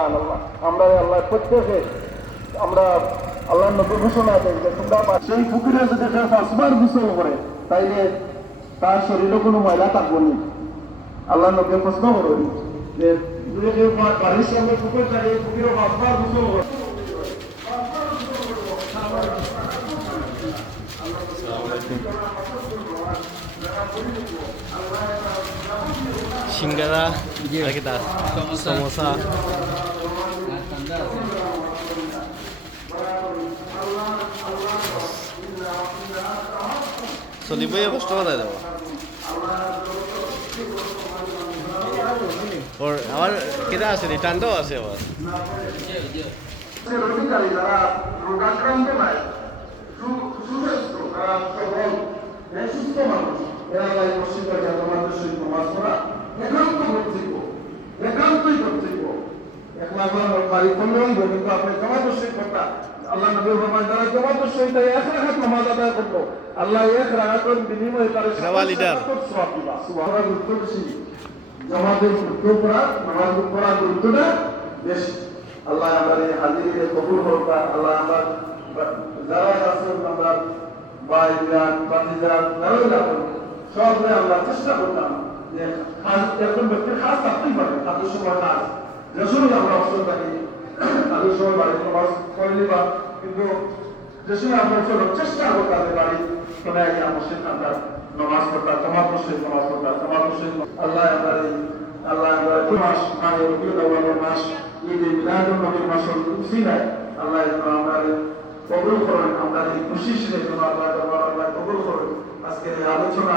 সুবহান আল্লাহ আমরা আল্লাহ প্রত্যেকে আমরা আল্লাহ নবী ঘোষণা দেয় যে তোমরা সেই ফকিরের যদি কেউ পাঁচবার গোসল করে তাইলে তার শরীরে কোনো ময়লা থাকব নি। আল্লাহ নবী প্রশ্ন করুন যে যদি কেউ বাড়ির সামনে পুকুর থাকে পুকুরে পাঁচবার গোসল করে। সিঙ্গারা সমোসা। চলিবই কষ্ট কথা দেব। ওর আমার কেটা আছে রিটার্নটাও আছে আবার। সুস্থ মানুষ এরা গিয়ে তোমাদের সহিত নামাজ পড়া একান্ত কর্তৃত্ব একান্তই কর্তৃত্ব একলা বাড়ি করলেও কিন্তু আপনি সহিত করতা আল্লাহ নবী ফরমান যারা সহিত এক রাখাত নামাজ আদায় করল। আল্লাহ এক রাখাতের বিনিময়ে তার এটা বা leader? সুবহানাল্লাহ গুরুত্ব বেশি জমাতের গুরুত্ব করা নামাজ পড়া গুরুত্বটা বেশি। আল্লাহ আমার এই হাজিরিকে কবুল করুক আল্লাহ আমার যারা আছেন আমরা ভাই যান বাতি যান যারাই রাখুন আমরা চেষ্টা করতাম যে একজন ব্যক্তির খাস থাকতেই পারে, তাদের সময় কাজ। যে আমরা অবসর থাকি তাদের সময় বাড়িতে নামাজ করিনি বা, কিন্তু যে সময় আমরা অবসর চেষ্টা করতাম যে বাড়ি কোথায় গিয়ে সে আমরা নামাজ পড়তাম জমা বসে নামাজ পড়তাম জমা বসে আল্লাহ আমার এই, আল্লাহ আমরা মাস মানে রবিউল মাস ঈদ মিলাদুন নবীর মাস উসিলায়। আল্লাহ আমরা কবুল করেন, আমরা এই খুশি ছিল যেন আল্লাহ আল্লাহ কবুল করেন। আজকের আলোচনা